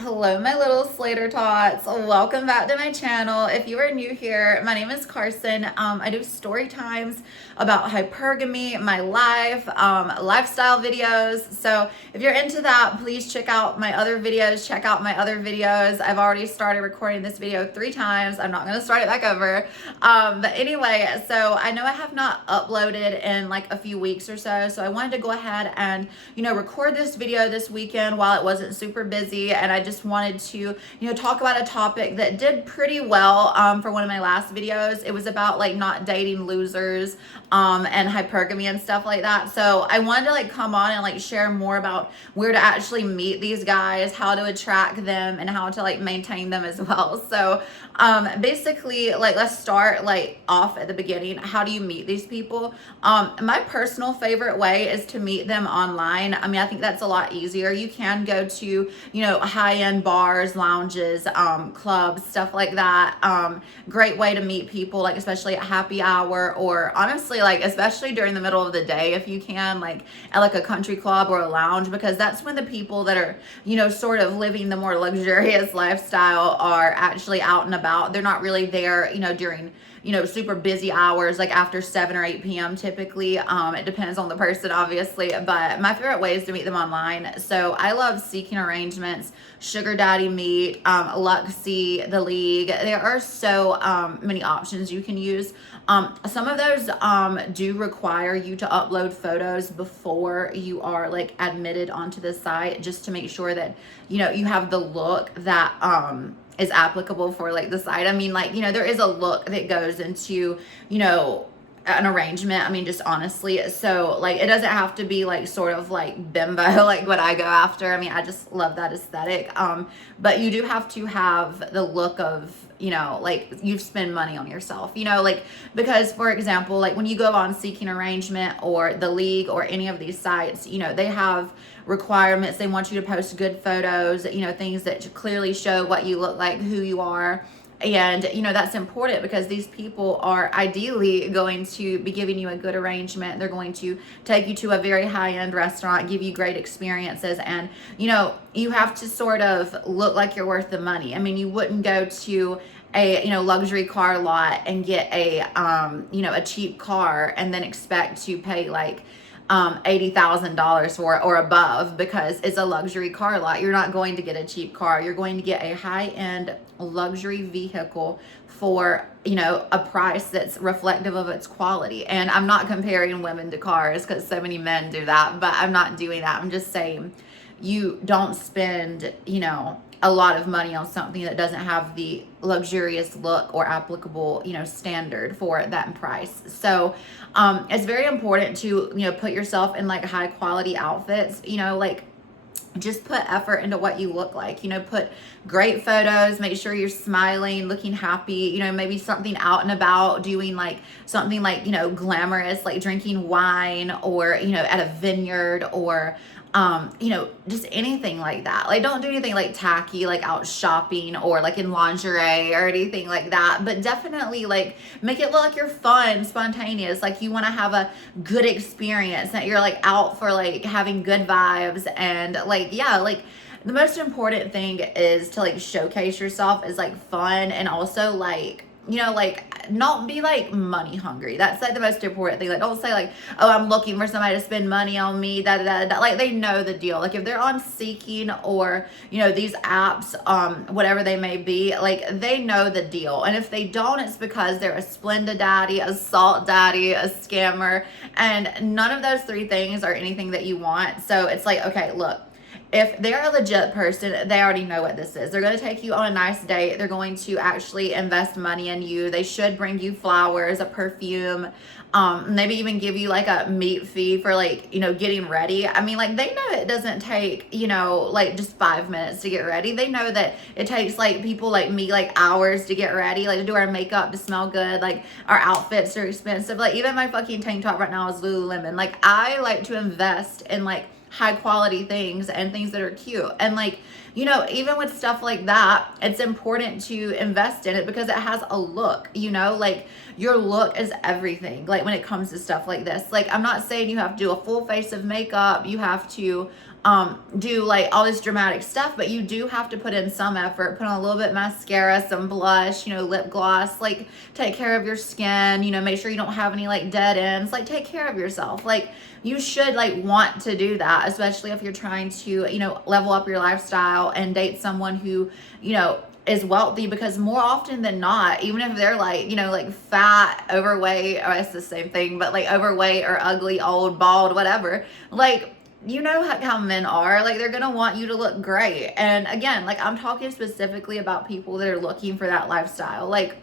Hello, my little Slater tots. Welcome back to my channel. If you are new here, my name is Carson. I do story times about hypergamy, my life, lifestyle videos. So if you're into that, please check out my other videos. I've already started recording this video 3 times. I'm not going to start it back over. But anyway, so I know I have not uploaded in like a few weeks or so. So I wanted to go ahead and, record this video this weekend while it wasn't super busy. And I just wanted to, talk about a topic that did pretty well for one of my last videos. It was about like not dating losers and hypergamy and stuff like that. So I wanted to like come on and like share more about where to actually meet these guys, how to attract them, and how to like maintain them as well. So basically, like, let's start like off at the beginning. How do you meet these people? My personal favorite way is to meet them online. I mean, I think that's a lot easier. You can go to, high-end bars, lounges, clubs, stuff like that. Great way to meet people, like especially at happy hour, or honestly, like especially during the middle of the day, if you can, like at like a country club or a lounge, because that's when the people that are, sort of living the more luxurious lifestyle are actually out and about. They're not really there, during, super busy hours, like after 7 or 8 p.m. typically. It depends on the person, obviously, but my favorite way is to meet them online. So I love Seeking Arrangements, Sugar Daddy Meet, Luxy, The League. There are so many options you can use. Some of those do require you to upload photos before you are like admitted onto the site, just to make sure that, you have the look that is applicable for like the site. I mean, like, there is a look that goes into, an arrangement. I mean, just honestly. So like, it doesn't have to be like sort of like bimbo, like what I go after. I mean, I just love that aesthetic. But you do have to have the look of, like you've spent money on yourself, like, because for example, like when you go on Seeking Arrangement or The League or any of these sites, they have requirements. They want you to post good photos, things that clearly show what you look like, who you are. And, that's important because these people are ideally going to be giving you a good arrangement. They're going to take you to a very high-end restaurant, give you great experiences. And, you have to sort of look like you're worth the money. I mean, you wouldn't go to a luxury car lot and get a cheap car and then expect to pay like $80,000 for it or above, because it's a luxury car lot. You're not going to get a cheap car. You're going to get a high-end luxury vehicle for, a price that's reflective of its quality. And I'm not comparing women to cars because so many men do that, but I'm not doing that. I'm just saying you don't spend, a lot of money on something that doesn't have the luxurious look or applicable, standard for that price. So it's very important to, put yourself in like high quality outfits, like just put effort into what you look like, put great photos, make sure you're smiling, looking happy, maybe something out and about, doing like something like, glamorous, like drinking wine or, at a vineyard, or just anything like that. Like, don't do anything like tacky, like out shopping or like in lingerie or anything like that. But definitely like make it look like you're fun, spontaneous. Like you want to have a good experience, that you're like out for like having good vibes. And like, yeah, like the most important thing is to like showcase yourself as like fun, and also like, like not be like money hungry. That's like the most important thing. Like, don't say like, oh, I'm looking for somebody to spend money on me, da da da da. Like, they know the deal. Like if they're on Seeking or, these apps, whatever they may be, like they know the deal. And if they don't, it's because they're a Splenda daddy, a salt daddy, a scammer, and none of those 3 things are anything that you want. So it's like, okay, look, if they're a legit person, they already know what this is. They're going to take you on a nice date. They're going to actually invest money in you. They should bring you flowers, a perfume, maybe even give you like a meet fee for like, getting ready. I mean, like they know it doesn't take, like just 5 minutes to get ready. They know that it takes like people like me, like hours to get ready, like to do our makeup, to smell good. Like our outfits are expensive. Like even my fucking tank top right now is Lululemon. Like I like to invest in like high quality things and things that are cute. And like, even with stuff like that, it's important to invest in it because it has a look, like your look is everything. Like when it comes to stuff like this, like I'm not saying you have to do a full face of makeup, you have to do like all this dramatic stuff, but you do have to put in some effort, put on a little bit of mascara, some blush, lip gloss, like take care of your skin, make sure you don't have any like dead ends, like take care of yourself. Like you should like want to do that, especially if you're trying to, level up your lifestyle and date someone who, is wealthy, because more often than not, even if they're like, like fat, overweight, or it's the same thing, but like overweight or ugly, old, bald, whatever, like, how men are, like they're gonna want you to look great. And again, like I'm talking specifically about people that are looking for that lifestyle. Like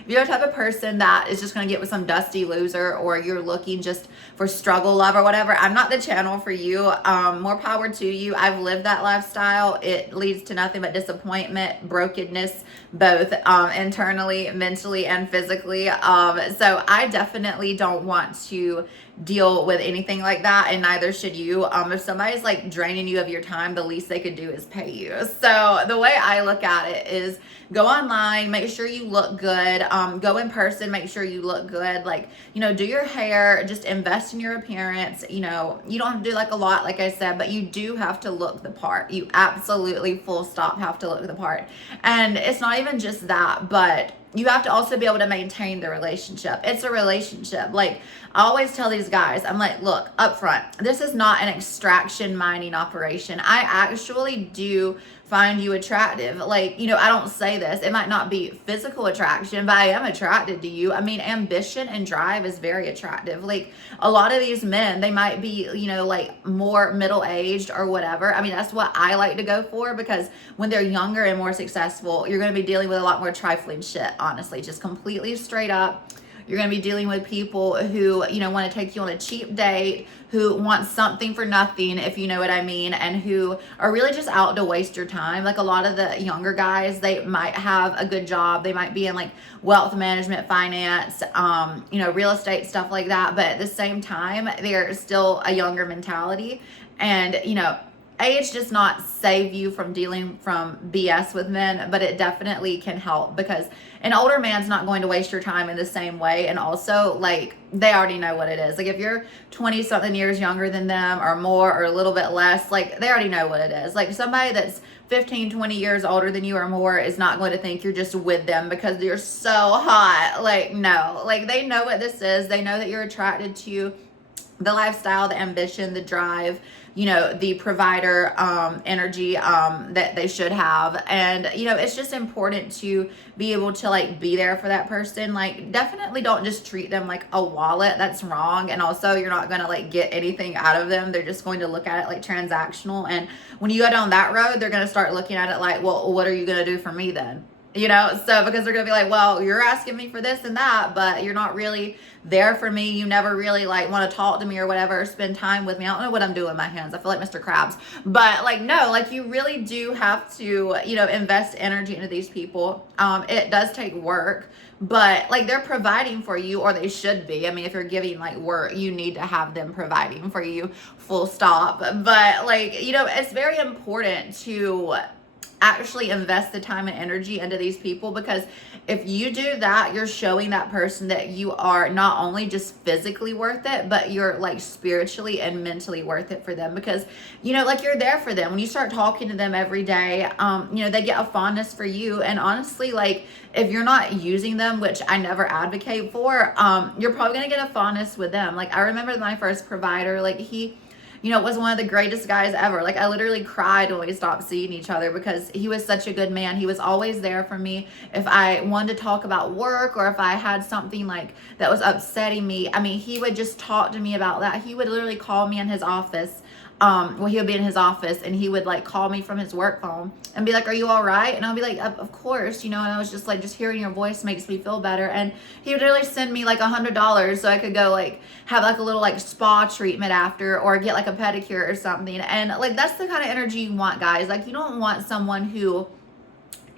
if you're the type of person that is just going to get with some dusty loser, or you're looking just for struggle love or whatever, I'm not the channel for you. More power to you. I've lived that lifestyle. It leads to nothing but disappointment, brokenness, both internally, mentally, and physically. So I definitely don't want to deal with anything like that, and neither should you. If somebody's like draining you of your time, the least they could do is pay you. So the way I look at it is go online, make sure you look good, go in person, make sure you look good, like, do your hair, just invest in your appearance. You don't have to do like a lot, like I said, but you do have to look the part. You absolutely full stop have to look the part. And it's not even just that, but you have to also be able to maintain the relationship. It's a relationship. Like I always tell these guys, I'm like, look, up front, this is not an extraction mining operation. I actually do find you attractive. Like, I don't say this. It might not be physical attraction, but I am attracted to you. I mean, ambition and drive is very attractive. Like a lot of these men, they might be, like more middle-aged or whatever. I mean, that's what I like to go for, because when they're younger and more successful, you're going to be dealing with a lot more trifling shit, honestly, just completely straight up. You're going to be dealing with people who, want to take you on a cheap date, who want something for nothing, if you know what I mean, and who are really just out to waste your time. Like a lot of the younger guys, they might have a good job. They might be in like wealth management, finance, real estate, stuff like that. But at the same time, they're still a younger mentality. And, age does not save you from dealing from BS with men, but it definitely can help, because an older man's not going to waste your time in the same way. And also, like, they already know what it is. Like if you're 20 something years younger than them or more or a little bit less, like they already know what it is. Like somebody that's 15, 20 years older than you or more is not going to think you're just with them because you're so hot. Like, no, like they know what this is. They know that you're attracted to the lifestyle, the ambition, the drive, the provider energy that they should have. And, it's just important to be able to like be there for that person. Like definitely don't just treat them like a wallet. That's wrong. And also you're not going to like get anything out of them. They're just going to look at it like transactional. And when you go down that road, they're going to start looking at it like, well, what are you going to do for me then? So because they're going to be like, well, you're asking me for this and that, but you're not really there for me. You never really like want to talk to me or whatever, or spend time with me. I don't know what I'm doing with my hands. I feel like Mr. Krabs, but like, no, like you really do have to, invest energy into these people. It does take work, but like they're providing for you, or they should be. I mean, if you're giving like work, you need to have them providing for you, full stop. But like, it's very important to actually invest the time and energy into these people, because if you do that, you're showing that person that you are not only just physically worth it, but you're like spiritually and mentally worth it for them, because like you're there for them. When you start talking to them every day, they get a fondness for you. And honestly, like if you're not using them, which I never advocate for, you're probably gonna get a fondness with them. Like I remember my first provider, like he was one of the greatest guys ever. Like I literally cried when we stopped seeing each other, because he was such a good man. He was always there for me. If I wanted to talk about work, or if I had something like that was upsetting me, I mean, he would just talk to me about that. He would literally call me in his office. He would be in his office, and he would like call me from his work phone and be like, are you all right? And I'll be like, of course, and I was just like, just hearing your voice makes me feel better. And he would literally send me like $100 so I could go like have like a little like spa treatment after, or get like a pedicure or something. And like, that's the kind of energy you want, guys. Like you don't want someone who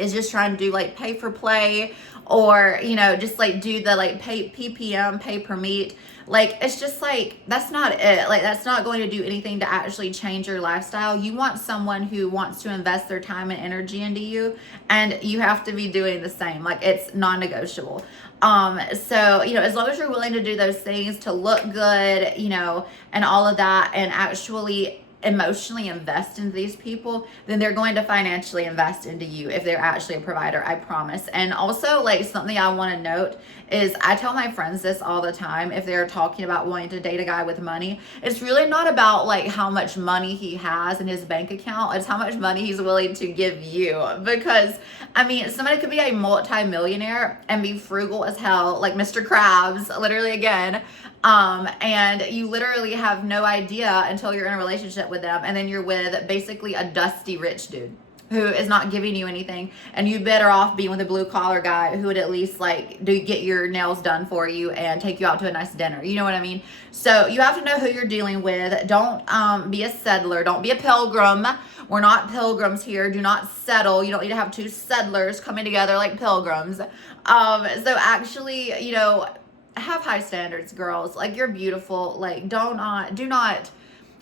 is just trying to do like pay for play, or you know, just like do the like pay PPM, pay per meet. Like, it's just like, that's not it. Like, that's not going to do anything to actually change your lifestyle. You want someone who wants to invest their time and energy into you, and you have to be doing the same. Like, it's non-negotiable. So, you know, as long as you're willing to do those things to look good, you know, and all of that, and actually emotionally invest into these people, then they're going to financially invest into you if they're actually a provider, I promise. And also, like, something I want to note is, I tell my friends this all the time if they're talking about wanting to date a guy with money. It's really not about like how much money he has in his bank account, it's how much money he's willing to give you. Because I mean, somebody could be a multi-millionaire and be frugal as hell, like Mr. Krabs, literally, again, and you literally have no idea until you're in a relationship with them, and then you're with basically a dusty rich dude who is not giving you anything, and you better off being with a blue collar guy who would at least like get your nails done for you and take you out to a nice dinner. You know what I mean? So you have to know who you're dealing with. Don't be a settler. Don't be a pilgrim. We're not pilgrims here. Do not settle. You don't need to have two settlers coming together like pilgrims. So actually, you know, have high standards, girls. Like, you're beautiful. Like, do not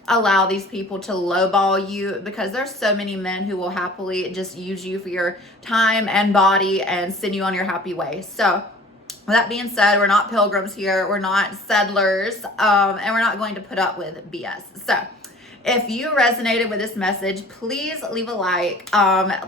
allow these people to lowball you, because there's so many men who will happily just use you for your time and body and send you on your happy way. So with that being said, we're not pilgrims here. We're not settlers, and we're not going to put up with BS. So if you resonated with this message, please leave a like.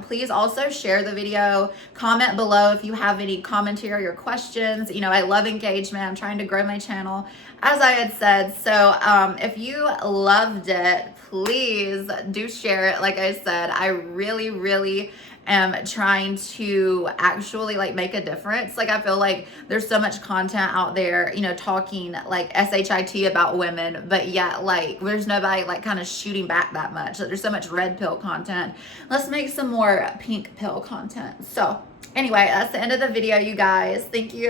Please also share the video. Comment below if you have any commentary or questions. You know, I love engagement. I'm trying to grow my channel, as I had said. So if you loved it, please do share it. Like I said, I really am trying to actually like make a difference. Like, I feel like there's so much content out there, you know, talking like shit about women, but yet like there's nobody like kind of shooting back that much. Like, there's so much red pill content. Let's make some more pink pill content. So anyway, that's the end of the video, you guys. Thank you.